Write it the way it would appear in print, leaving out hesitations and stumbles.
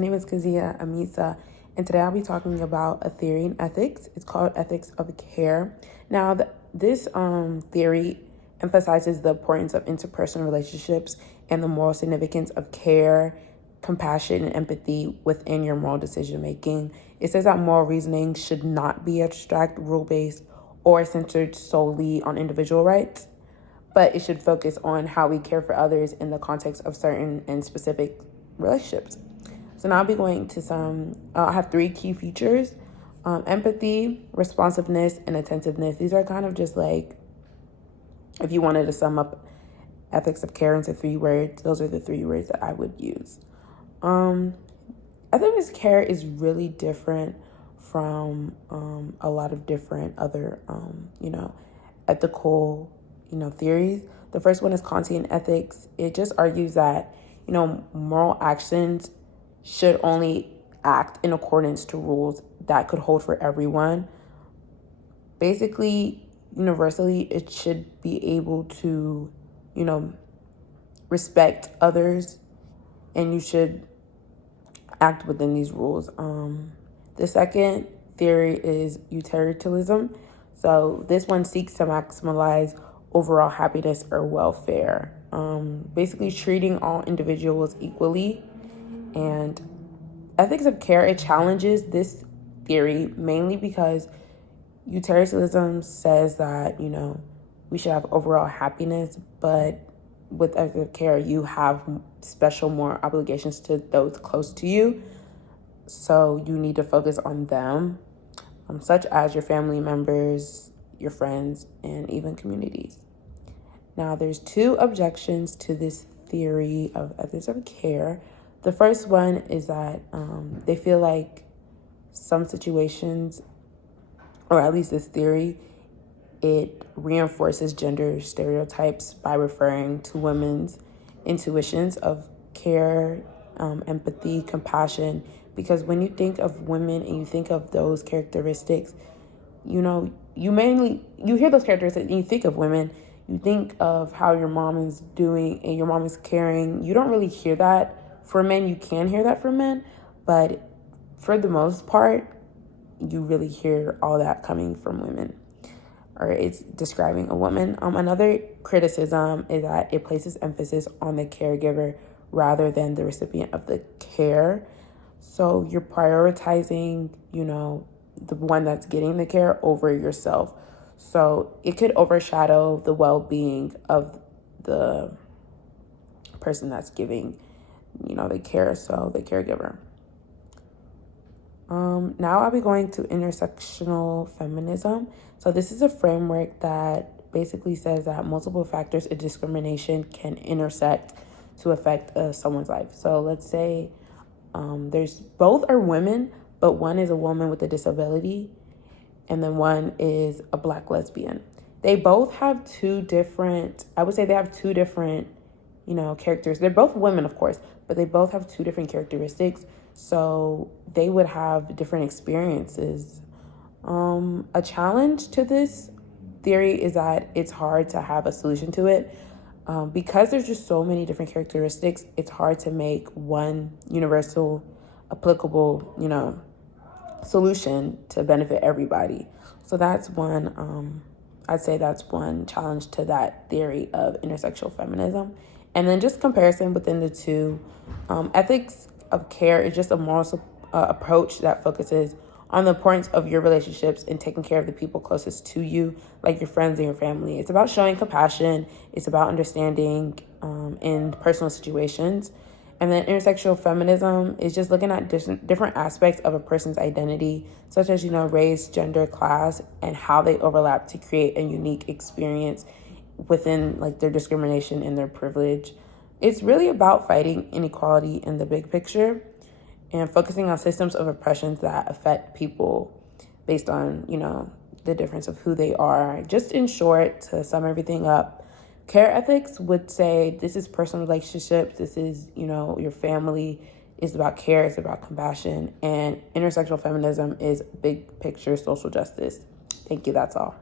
name is Kazia Amisa, and today I'll be talking about a theory in ethics. It's called ethics of care. Now, this theory emphasizes the importance of interpersonal relationships and the moral significance of care, compassion, and empathy within your moral decision making. It says that moral reasoning should not be abstract, rule-based, or centered solely on individual rights, but it should focus on how we care for others in the context of certain and specific relationships. So now I'll be going to I have 3 key features: empathy, responsiveness, and attentiveness. These are kind of just like, if you wanted to sum up ethics of care into 3 words, those are the 3 words that I would use. Ethics of care is really different from a lot of different other, ethical theories. The first one is Kantian ethics. It just argues that, moral actions should only act in accordance to rules that could hold for everyone. Basically, universally, it should be able to, respect others, and you should act within these rules. The second theory is utilitarianism. So this one seeks to maximize overall happiness or welfare, basically treating all individuals equally. And ethics of care, it challenges this theory mainly because utilitarianism says that, we should have overall happiness, but with ethics of care, you have special moral obligations to those close to you. So you need to focus on them, such as your family members, your friends, and even communities. Now, there's 2 objections to this theory of ethics of care. The first one is that they feel like some situations, or at least this theory, it reinforces gender stereotypes by referring to women's intuitions of care, empathy, compassion. Because when you think of women and you think of those characteristics, you hear those characteristics and you think of women, you think of how your mom is doing and your mom is caring. You don't really hear that for men. You can hear that for men, but for the most part, you really hear all that coming from women, or it's describing a woman. Another criticism is that it places emphasis on the caregiver rather than the recipient of the care. So you're prioritizing, the one that's getting the care over yourself. So it could overshadow the well-being of the person that's giving, the care, so the caregiver. Now I'll be going to intersectional feminism. So this is a framework that basically says that multiple factors of discrimination can intersect to affect someone's life. So let's say both are women, but one is a woman with a disability, and then one is a Black lesbian. They both have 2 different, characters. They're both women, of course, but they both have 2 different characteristics. So they would have different experiences. A challenge to this theory is that it's hard to have a solution to it. Because there's just so many different characteristics, it's hard to make one universal, applicable, solution to benefit everybody. So that's one, I'd say that's one challenge to that theory of intersectional feminism. And then just comparison within the 2, ethics of care is just a moral approach that focuses on the importance of your relationships and taking care of the people closest to you, like your friends and your family. It's about showing compassion. It's about understanding in personal situations. And then intersectional feminism is just looking at different aspects of a person's identity, such as, race, gender, class, and how they overlap to create a unique experience within their discrimination and their privilege. It's really about fighting inequality in the big picture and focusing on systems of oppressions that affect people based on, the difference of who they are. Just in short, to sum everything up, care ethics would say this is personal relationships, this is, your family, it's about care, it's about compassion, and intersectional feminism is big picture social justice. Thank you, that's all.